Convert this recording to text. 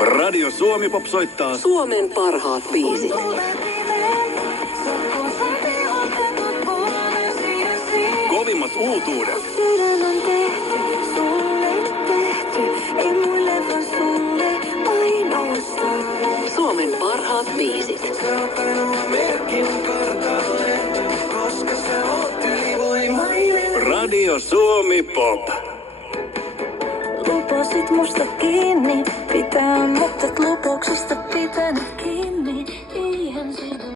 Radio Suomi Pop soittaa Suomen parhaat biisit. kovimmat uutuudet. Suomen parhaat biisit. Radio Suomi Pop. Lupasit musta kiinni, pitää, mutta lupauksesta pitänyt kiinni.